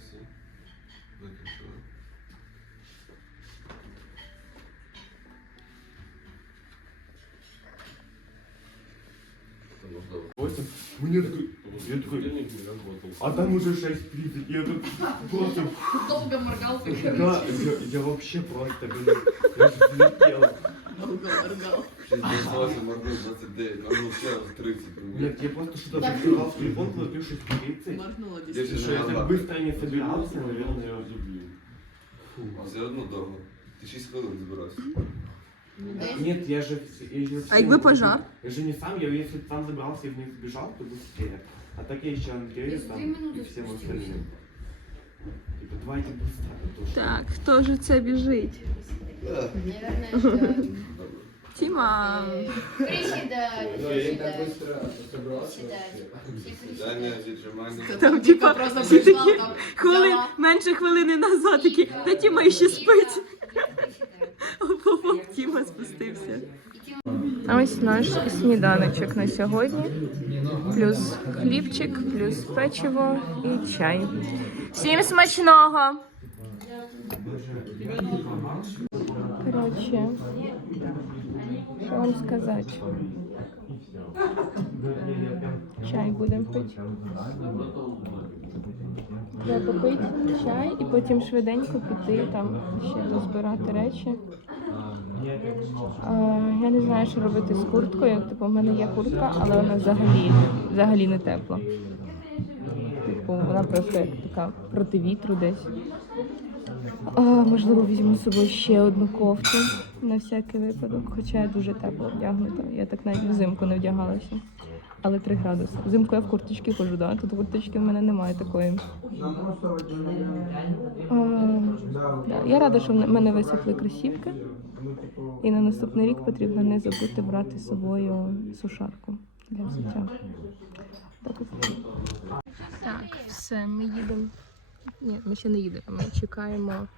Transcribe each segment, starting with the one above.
все. Виключили. Восемь. Мне такой, я такой, а там уже 6.30. Я тут просто, Долго моргал, пока да, я, я вообще просто, блин, я взлетел. долго моргал. 68, моргнул 29, моргнул ще раз 30. Нет, я просто что-то закрывал в телефон, вложил 6.30. Моргнула Я Если же что, я так быстро не собирался, наверное. Фу. А все одно довго. Ти 6 хвилин збирався. Нет, я же... Я же А якби пожар? Я же не сам, я если бы сам забрался и вниз бежал, то быстрее. А так я еще Андрею там и всем остальным. Типа, давайте быстро. а то Так, хто ж це біжить? Наверное, Приседать, Сідання, віджимання. Там, типа, просто всі пришла, такі там, Хвилин, взяла. менше хвилини назад такі, та Тіма ще спить. Тіма спустився. Ось наш сніданочок на сьогодні. Плюс хлібчик, плюс печиво і чай. Всім смачного! Коротше, що вам сказати? Чай будемо пити. Треба попити чай і потім швиденько піти там ще дозбирати речі. Я не знаю, що робити з курткою. Типу, в мене є куртка, але вона взагалі, взагалі не тепла. Типу, вона просто як така проти вітру десь. А, можливо, візьму з собою ще одну кофту на всякий випадок, хоча я дуже тепло вдягнута. Я так навіть взимку не вдягалася. Але 3 градуси. Взимку я в курточці ходжу, да? тут курточки в мене немає такої. А, да. Я рада, що в мене висохли кросівки. І на наступний рік потрібно не забути брати з собою сушарку для взуття. Так, все, ми їдемо. Ні, ми ще не їдемо. Ми чекаємо,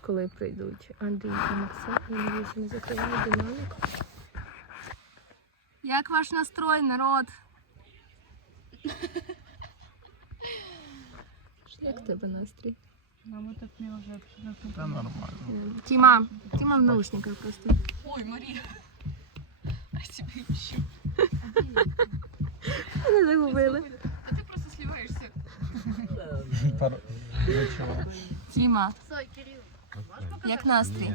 коли прийдуть Андрій і Максим. Я надіюся, ми закриємо динамік. Як ваш настрой, народ? Як в тебе настрій? Та нормально. Тіма, Тіма в наушниках просто. Ой, Мария. А тебе ищу. Не загубили. А ты просто сливаешься. Тіма, як настрій?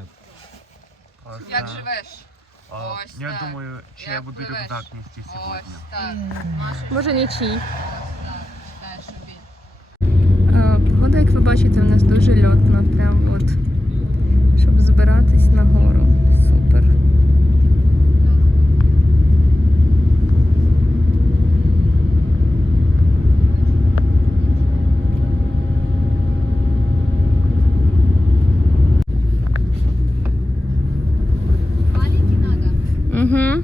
Як живеш? Ось я так. думаю, чи я буду пливеш? рюкзак нести Ось сьогодні. так. Може нічий. Погода, як ви бачите, у нас дуже льотна. Прям от, щоб збиратись на гору. Супер. Угу.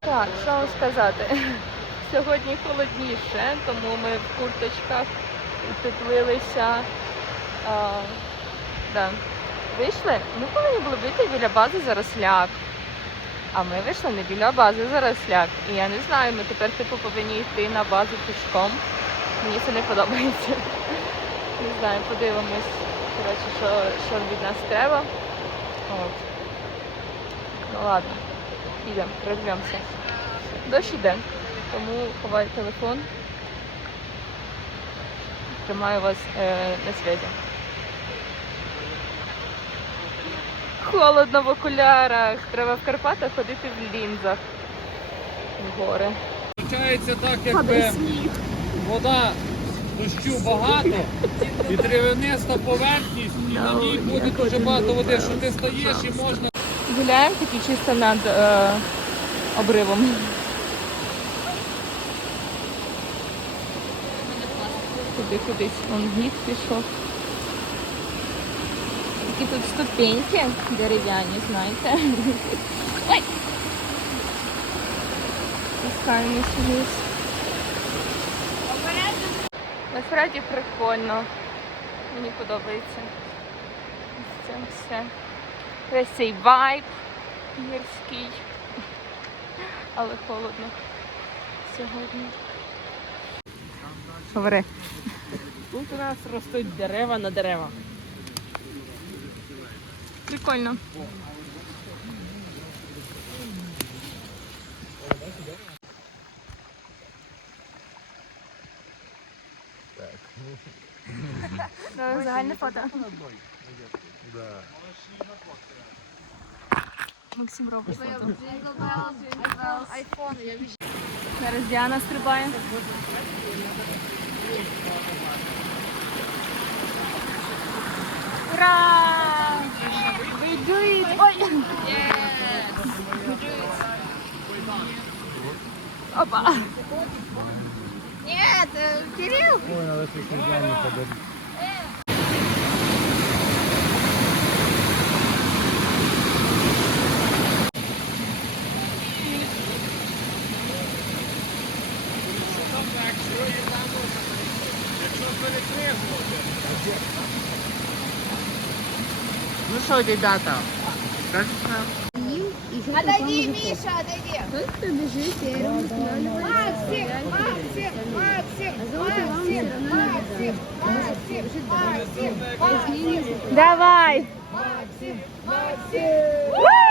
Так, що вам сказати? Сьогодні холодніше, тому ми в курточках утеплилися. Да. Вийшли? Ми повинні були вийти біля бази Заросляк. А ми вийшли не біля бази Заросляк. І я не знаю, ми тепер типу повинні йти на базу пішком. Мені це не подобається. Не знаю, подивимось, коротше, що, що від нас треба. От. Ну ладно, підемо, розберемося. Дощ іде, тому ховаю телефон. Тримаю вас е, на святі. Холодно в окулярах. Треба в Карпатах ходити в лінзах. В гори. Виходить так, якби вода дощу багато і травяниста поверхність, і на ній буде дуже багато води, що ти стаєш і можна Гуляємо такі чисто над е, обривом. Туди кудись он гід пішов. Такі тут ступеньки дерев'яні, знаєте. Ой! спускаємось вниз. Насправді прикольно. Мені подобається. Ось Це все. Весь цей вайб гірський. Але холодно сьогодні. Говори. Тут у нас ростуть дерева на дерева. Прикольно. Загальне фото. Максим робить фото. Зараз Діана стрибає. Ура! do it. Oh. Yes. Do it. Опа. Нет, Кирилл. Ой, надо сейчас что, ребята? Отойди, Миша, отойди. Тот, кто бежит. Максим, Максим, Максим, Максим, Максим, Максим, Максим, Максим. Давай. Максим, Максим.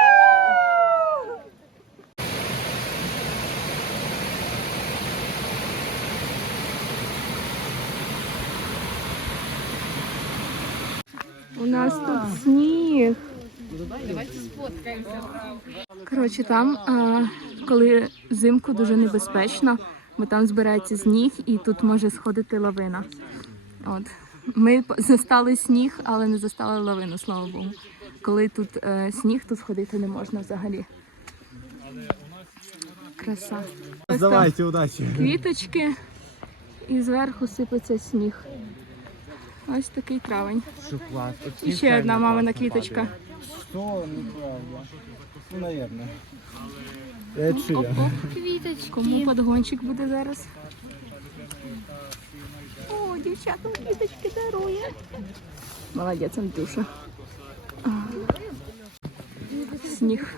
Нас тут сніг. Коротше, там, а, коли взимку дуже небезпечно, бо там збирається сніг і тут може сходити лавина. От. Ми застали сніг, але не застали лавину, слава Богу. Коли тут е, сніг, тут ходити не можна взагалі. Краса. Ось там Давайте, удачи. квіточки і зверху сипеться сніг. Ось такий травень. Шоколад. І ще одна мамина квіточка. Что? Неправда. Ну, наверное. Это чья? Кому подгончик буде зараз? О, дівчатам квіточки дарує. Молодець, Антюша. А. Сніг.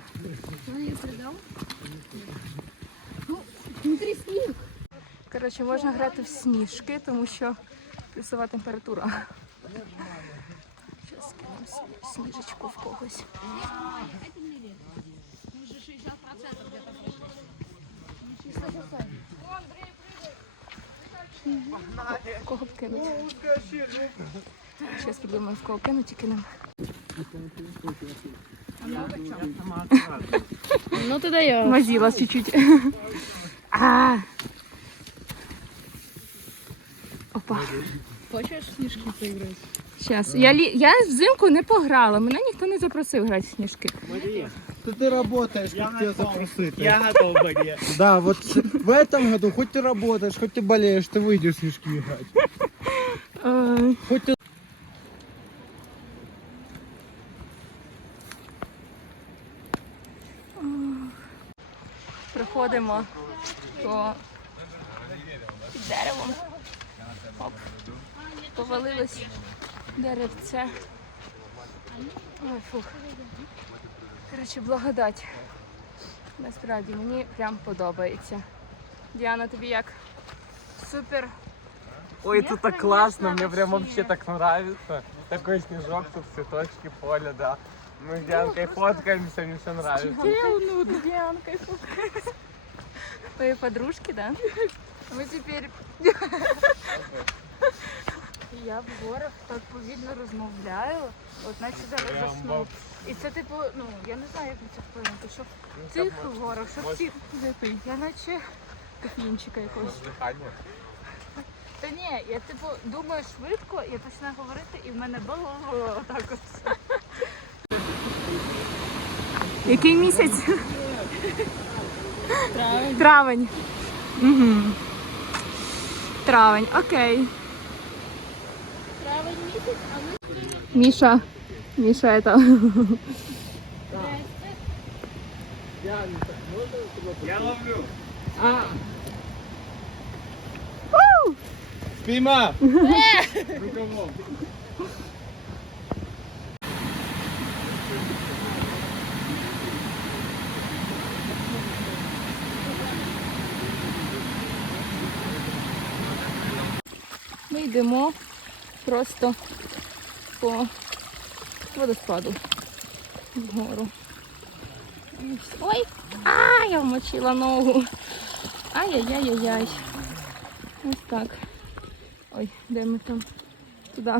Коротше, можна грати в сніжки, тому що плюсова температура. Зараз сніжечку в когось. Кого б кинути? Зараз придумаємо, в кого кинуть і кинемо. Ну ти даєш. Мазила чуть-чуть А. Опа. Хочеш сніжки поіграти? Зараз. Я, лі... я взимку не пограла, мене ніхто не запросив грати в сніжки. Ты, ты работаешь, как тебя запросить. Я готов, Мария. Да, вот в этом году хоть ты работаешь, хоть ты болеешь, ты выйдешь в снежки играть. Е, Хоть ты Приходимо по Оп. Повалилось деревце. Ой, фух. Коротше, благодать. Насправді мені прям подобається. Діана, тобі як? Супер. Ой, тут так классно, мне прям вообще так нравится. Такой снежок, тут цветочки, поле, да. Мы с Дианкой фоткаемся, мне все нравится. Кирилл нудно. Диана кайфует. Твои подружки, да? Мы теперь... Я в горах так повільно розмовляю, от наче зараз засну. І це типу, ну я не знаю, як на це вплинути, що в цих горах, що в цих я наче кофінчика якогось. Та ні, я типу думаю швидко, я починаю говорити і в мене було отак от. Який місяць? Травень. Травень. Угу. Травень, окей. Миша, Миша это. Я ловлю. А. Спима! Рукавом. Ми йдемо просто по водоспаду вгору. Ой! А, я вмочила ногу. Ай-яй-яй-яй-яй. Ось так. Ой, де ми там? Туди.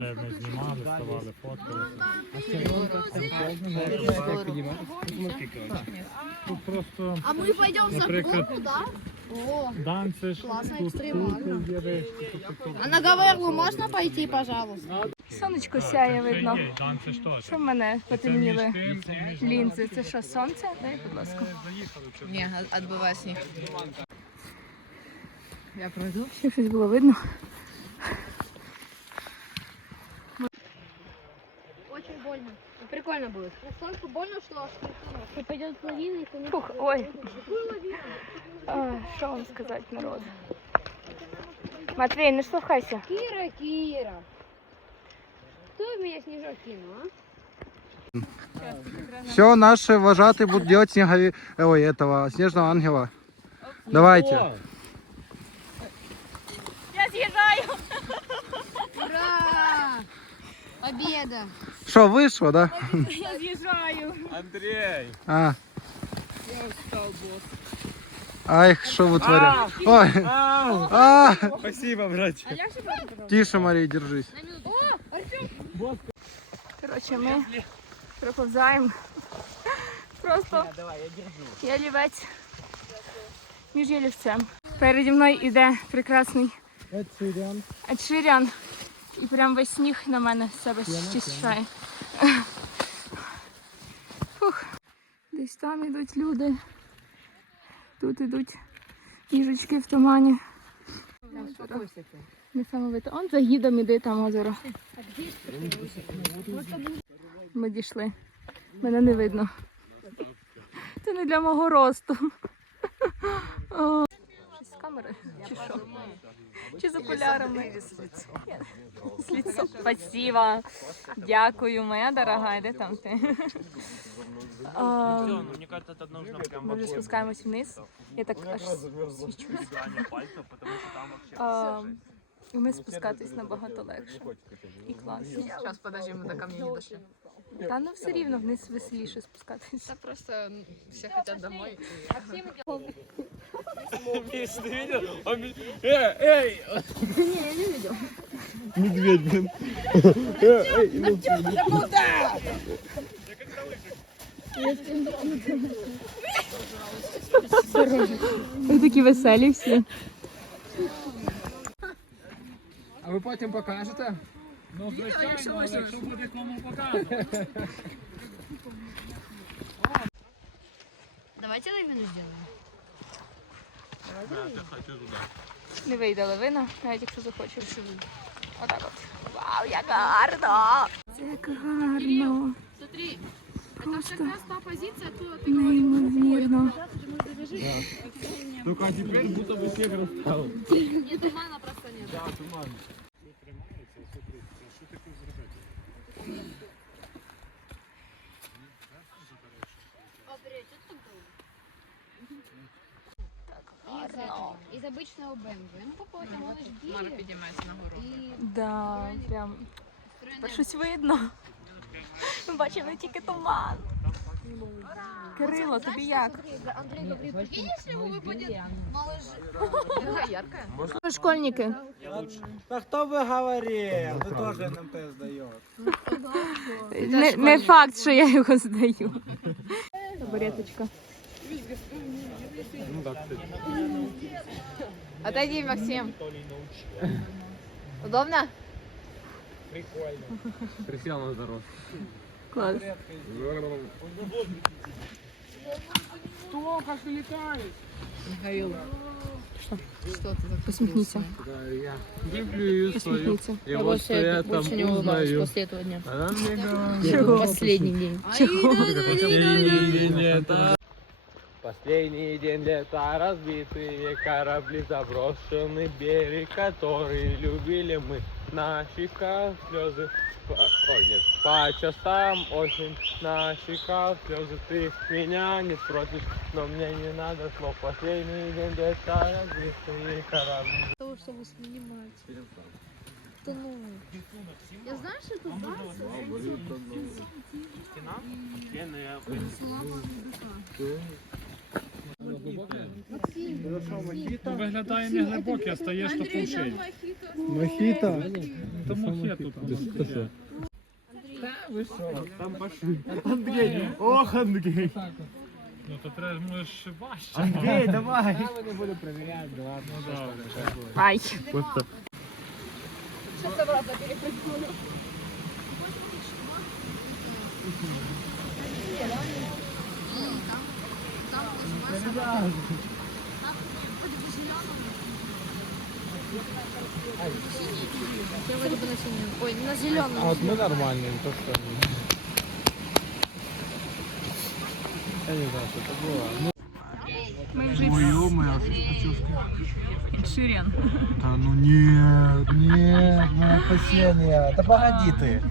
Ми знімали, ставали, фоткали. Тут просто А мы пойдем за Например, горку, да? О, Класно, тут екстремально. є речі, тут таке. а на Гаверлу можно пойти, пожалуйста? Сонечко сяє видно. Є, Данці теж. Що в мене потемніли лінзи? Це що, сонце? Дай, будь ласка. Ні, сніг. Я пройду. Ще щось було видно. Очень больно. Прикольно будет. Настолько больно, что Ты пойдет лавина, и ты Фух, ой. А, Що вам сказати, народ? Матвей, не штовхайся. Кира, Кира. Кто в меня снежок кинул, а? Все, наши вожатые будут делать снегови... Ой, этого, снежного ангела. Давайте. Победа! Что, вышло, да? Я з'їжджаю. Андрей! А. Ай, что вы творите? Ой. А, Спасибо, братья. тише, Мария, держись. Коротше, ми проповзаємо. Просто я лівець між ялівцем. Переді мною іде прекрасний Ечирян. І прям весь сніг на мене з себе щищає. Фух. Десь там йдуть люди. Тут йдуть їжечки в тумані. Несамовито. Он за гідом іде там озеро. Ми дійшли. Мене не видно. Це не для мого росту. Щось з камери? Чи що? Чи з окулярами? З лицом. Спасибо. Дякую, моя дорога. Де там ти? А, кажется, это нужно прям Ми вже спускаємось вниз. Я так аж свічусь. А, і Ми спускатись набагато легше. І класно. Зараз, подожди, ми до камня не дошли. Та ну все рівно вниз веселіше спускатись. Та просто м, всі хочуть домой. Миш, ты видел? Он... ми- Э, эй! Ви такі веселі всі. А ви потім покажете? Ну, звичайно, але якщо буде кому показувати. Давайте лавину сделаем. Не вийде лавина, навіть якщо захочеш. Отак от. Вау, як гарно! Це як гарно. Смотри, это же как раз та позиция, откуда ты Неймовірно. Только теперь будто бы снег растаял. Нет, тумана просто нет. Из обычного BMW. Ну, попробуйте, малыш, Мара підіймається нагору. И Да, прям тепер щось видно. Ми бачили тільки туман. Кирило, тобі як? Андрей говорит, прикинь, если ему выпадет малыш. Така ярка. Школьники. Да кто бы говорил? Вы тоже НМТ сдаете. Не, не факт, що я його здаю. Табуреточка. Отойди, Максим. Удобно? Присел на здоров. Клас. Хто как літає? Посміхніться. Я люблю ее свою. Посміхніться. И вот что я там узнаю. этого дня. Она мне говорит. Последний день. Последний день лета. Последний день лета разбитые корабли, заброшенный берег, который любили мы. На щеках слезы, по- ой нет, по частам осень, на щеках слезы, ты меня не спросишь, но мне не надо слов. Последний день лета разбитые корабли. того, чтобы снимать. Да ну. Я знаю, что это Виглядає не глибокий, а стає що по шиї. Мохито. Тому хету там. Андрій, ох, Андрій. Ну то треба можеш важче. Андрій, давай. Ну добре. Ай. Я вроде бы на синем. Ой, на зеленом. А вот мы нормальные, то что... Я не знаю, что это было. Ми вже Ой, ё-моё, Печушка. Ширен. Да ну нет, нет, ну опасения. Да погоди ты.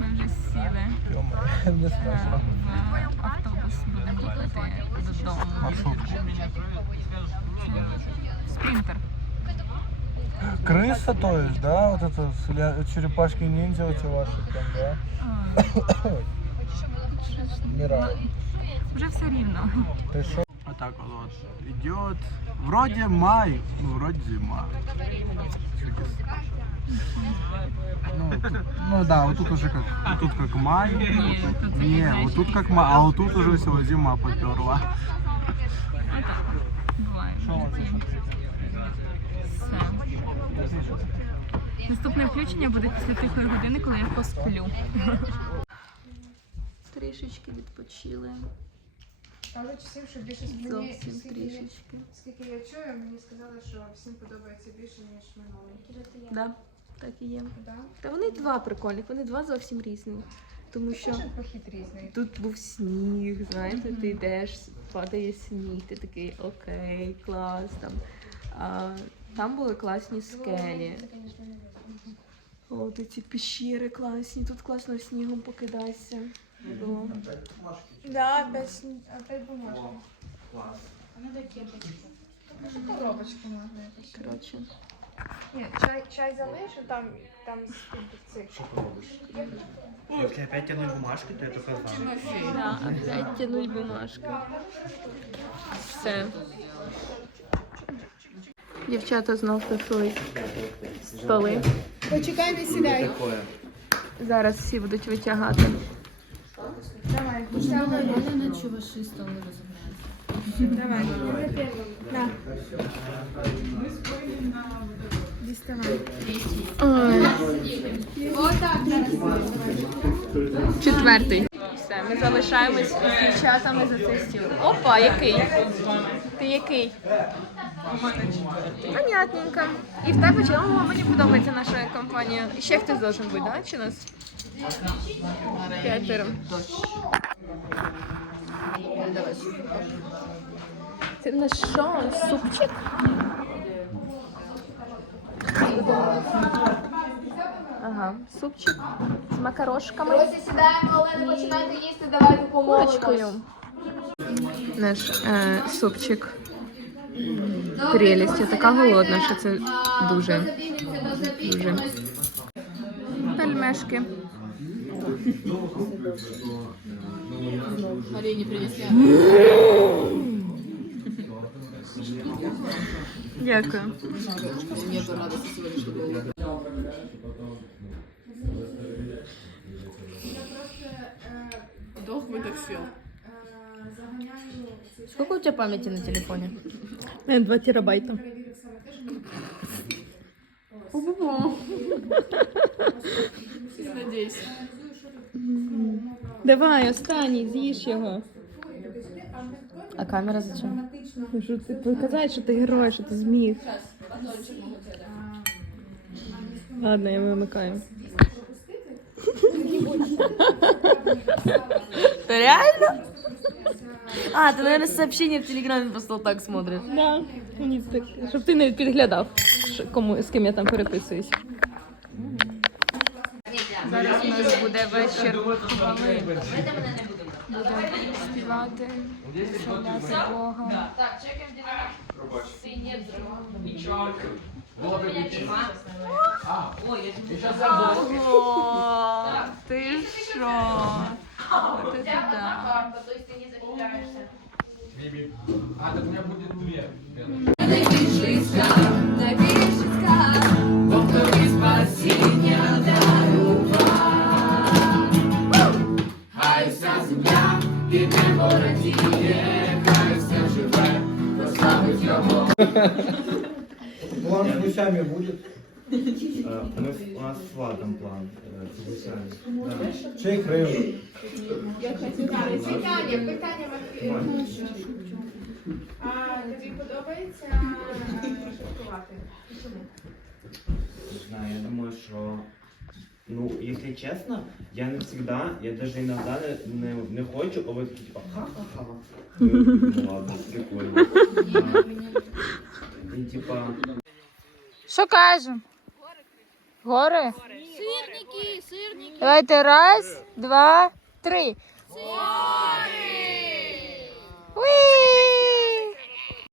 Ми вже сіли Ё-моё, не страшно. в автобус, будемо їхати додому. Маршрутку. Спринтер. Крыса, то есть, да? Вот это с ля- черепашки ниндзя эти ваши там, да? Мира. Вже все рівно. Ты шо? Вот так вот, вот идет. Вроде май, ну вроде зима. Ну, тут- ну да, вот тут уже как, вот тут как май. Не, вот тут как май, а вот тут уже все, зима поперла. Буває. Все. Наступне включення буде після тихої години, коли я посплю. Трішечки відпочили. Кажуть всім, що більше мені Зовсім скільки, трішечки. скільки я чую, мені сказали, що всім подобається більше, ніж минулий. Да, так і є. Да? Та вони два прикольних, вони два зовсім різні. Тому що похід різний. тут був сніг, знаєте, ти йдеш, падає сніг, ти такий окей, клас там. А, там були класні скелі. О, ці пещери класні, тут класно снігом покидайся. Да, опять, сні- опять бумажка. Клас. А надо кепочку. Може коробочку можна якось. Коротше. Ні, чай, чай залишу, там, там з цих. Если опять тянуть бумажки, то я только за. Да, опять тянуть бумажку. Все. Дівчата знов пішли столи. Почекай, не сідай. Зараз всі будуть витягати. Давай, давай. Давай. На. Діставай. Четвертий. Все, ми залишаємось з дівчатами за цей стіл. Опа, який? Ти який? Понятненько. І в тебе О, мені подобається наша компанія. І ще хтось должен бути, да? Чи нас? П'ятеро. Це на що? Супчик? Ага, супчик з макарошками. Сідаємо, Олена, починайте їсти, давайте Курочкою. Наш е, супчик. Прелість. Я така голодна, що це дуже. Дуже. Пельмешки. Дякую. Сколько у тебя памяти на телефоне? 2 терабайта. Давай, останній, з'їж його. А камера зачем? Що ти показати, що ти герой, що ти зміг. Ладно, я вимикаю. Реально? А, ты, наверное, сообщение в Телеграме просто вот так смотришь. Да, мені так, щоб ти не підглядав, що- кому, з ким я там переписуюсь. Зараз у нас буде вечір хвали. Будемо співати, славляти Бога. Ого, ти що? Вот это да. А, так у меня будет две. Напишись, напишись, повтори гусями буде. Мы, у нас с Владом план э, с гусями. Да. Чей крыло? Питання, питання, А тобі подобається шуткувати? Не знаю, я думаю, що ну, если честно, я не всегда, я даже иногда не, не, не хочу, а вот такие типа ха-ха-ха. Ну, ну ладно, прикольно. А, И типа, Що кажемо? Гори? Сырники, сырники. Давайте раз, два, три. Уі!